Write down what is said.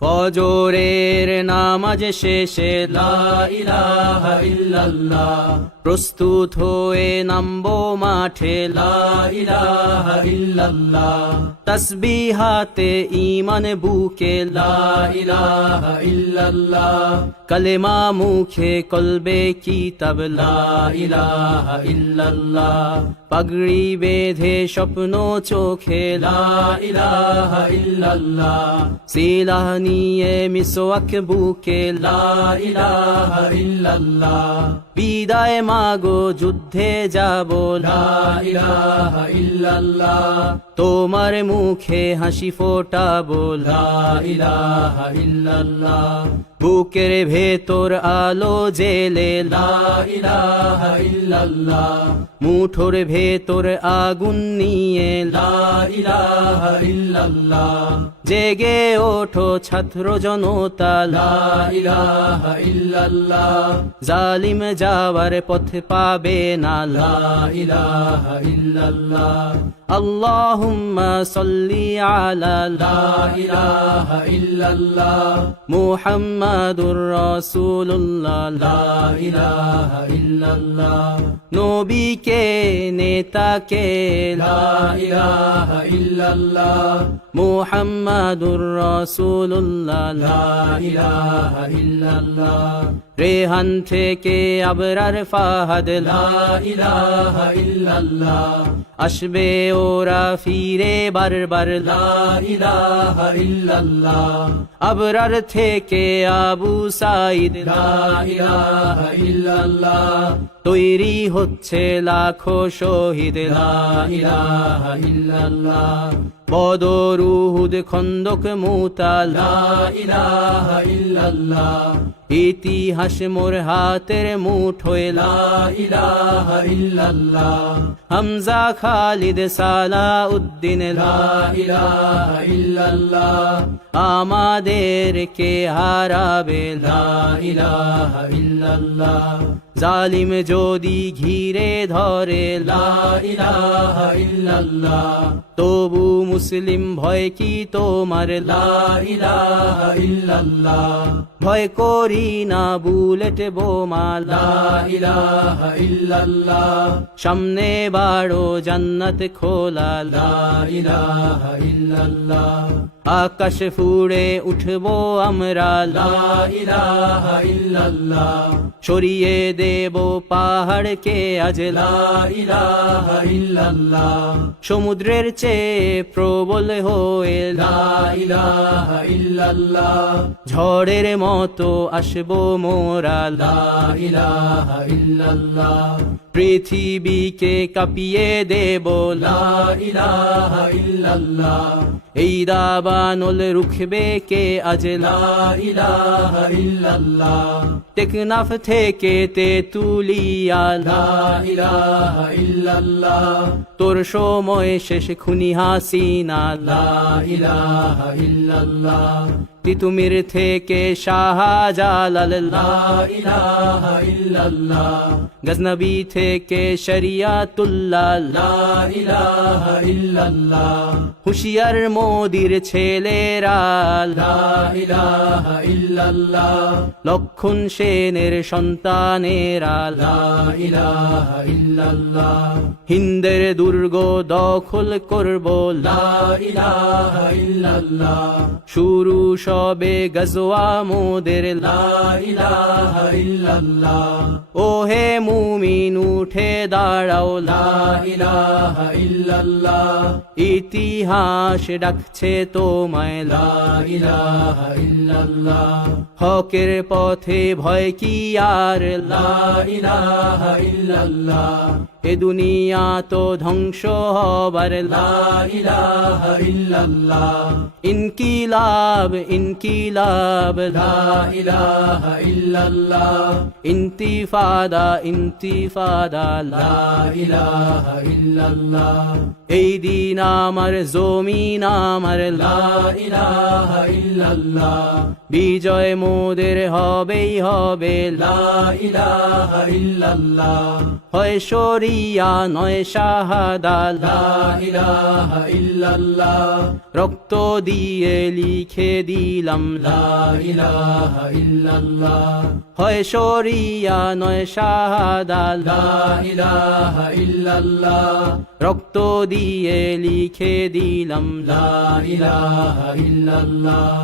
ফজরের নামাজ শেষে লা ইলাহা ইল্লাল্লাহ, প্রস্তুত হয়ে নামবো মাঠে লা ইলাহা ইল্লাল্লাহ, তাসবিহাতে ঈমান বুকে লা ইলাহা ইল্লাল্লাহ, কালেমা মুখে কলবে কিতাব লা ইলাহা ইল্লাল্লাহ, পাগড়ি বেঁধে স্বপ্ন চোখে লা ইলাহা ইল্লাল্লাহ, সিলাহ নিয়ে মিসওয়াক বুকে লা ইলাহা ইল্লাল্লাহ, বিদায় মাগো যুদ্ধে যাব লা ইলাহা ইল্লাল্লাহ, তোমার মুখে হাসি ফোটাবো লা ইলাহা ইল্লাল্লাহ, বুকের ভেতর আলো জেলে লা ইলাহা ইল্লাল্লাহ, মুঠোর ভেতর আগুন নিয়ে লা ইলাহা ইল্লাল্লাহ, জেগে ওঠো ছাত্র জনতা লা ইলাহা ইল্লাল্লাহ, জালিম যাওয়ার পথ পাবে না লা ইলাহা ইল্লাল্লাহ, আল্লাহুম্মা সাল্লি আলা লা ইলাহা ইল্লাল্লাহ, মুহাম্মাদুর রাসূলুল্লাহ লা ইলাহা ইল্লাল্লাহ, নবীকে নেতাকে লা ইলাহা ইল্লাল্লাহ, মুহাম্মাদুর রাসূলুল্লাহ লা ইলাহা ইল্লাল্লাহ, রেহান থেকে আবরার ফাহাদ লা ইলাহা ইল্লাল্লাহ, আসবে ওরা ফিরে বারবার লা ইলাহা ইল্লাল্লাহ, আবরার থেকে আবু সাইদ লা ইলাহা ইল্লাল্লাহ, তৈরি হচ্ছে লাখো শহীদ লা ইলাহা ইল্লাল্লাহ, বদর উহুদ খন্দক মুতা লা ইলাহা ইল্লাল্লাহ, ইতিহাস মোর হাতের মুঠোয় লা ইলাহা ইল্লাল্লাহ, হামজা খালিদ সালাউদ্দিন লা ইলাহা ইল্লাল্লাহ, আমাদেরকে হারাবে লা ইলাহা ইল্লাল্লাহ, জালিম যদি ঘিরে ধরে লা ইলাহা ইল্লাল্লাহ, তবু মুসলিম ভয় কি তোমার লা ইলাহা ইল্লাল্লাহ, ভয় করি না বুলেট বোমা লা ইলাহা ইল্লাল্লাহ, সামনে বাড়ো জান্নাত খোলা লা ইলাহা ইল্লাল্লাহ, আকাশ ফুড়ে উঠবো আমরা লা ইলাহা ইল্লাল্লাহ, সরিয়ে দেব পাহাড়কে আজ লা ইলাহা ইল্লাল্লাহ, সমুদ্রের চেয়ে প্রবল হয়ে লা ইলাহা ইল্লাল্লাহ, ঝড়ের মতো আসবো মোরা লা ইলাহা ইল্লাল্লাহ, পৃথিবীকে কাঁপিয়ে দেব লা ইলাহা ইল্লাল্লাহ, এই দাবানল রুখবে কে আজ লা ইলাহা ইল্লাল্লাহ, টেকনাফ থেকে তেতুলিয়া লা ইলাহা ইল্লাল্লাহ, তোর সময় শেষ খুনি হাসিনা লা ইলাহা ইল্লাল্লাহ, তিতুমির থেকে শাহজালাল লা ইলাহা ইল্লাল্লাহ, গজনবী থেকে শরিয়াতুল্লাহ লা ইলাহা ইল্লাল্লাহ, হুশিয়ার মোদির ছেলেরা লা ইলাহা ইল্লাল্লাহ, লক্ষণ সেনের সন্তানেরা লা ইলাহা ইল্লাল্লাহ, হিন্দের দুর্গ দখল করব লা ইলাহা ইল্লাল্লাহ, শুরু সবে গজওয়া মোদের লা ইলাহা ইল্লাল্লাহ, ওহে মুমিন উঠে দাঁড়াও লা ইলাহা ইল্লাল্লাহ, ইতিহাস ডাকছে তোমায় লা ইলাহা ইল্লাল্লাহ, হকের পথে ভয় কি আর লা ইলাহা ইল্লাল্লাহ, এ দুনিয়া তো ধ্বংস হবার লা ইলাহা ইল্লাল্লাহ, ইনকিলাব ইনকিলাব লা ইলাহা ইল্লাল্লাহ, ইন্তিফাদা ইন্তিফাদা লা ইলাহা ইল্লাল্লাহ, এই দিন আমার জমিন আমার লা ইলাহা ইল্লাল্লাহ, বিজয় মোদের হবেই হবে লা ইলাহা ইল্লাল্লাহ, হয় শরী শরিয়া নয় শাহাদা লা ইলাহা ইল্লাল্লাহ রক্ত দিয়ে লিখে দিলাম লা ইলাহা ইল্লাল্লাহ হয় শরিয়া নয় শাহাদা লা ইলাহা ইল্লাল্লাহ রক্ত দিয়ে লিখে দিলাম লা ইলাহা ইল্লাল্লাহ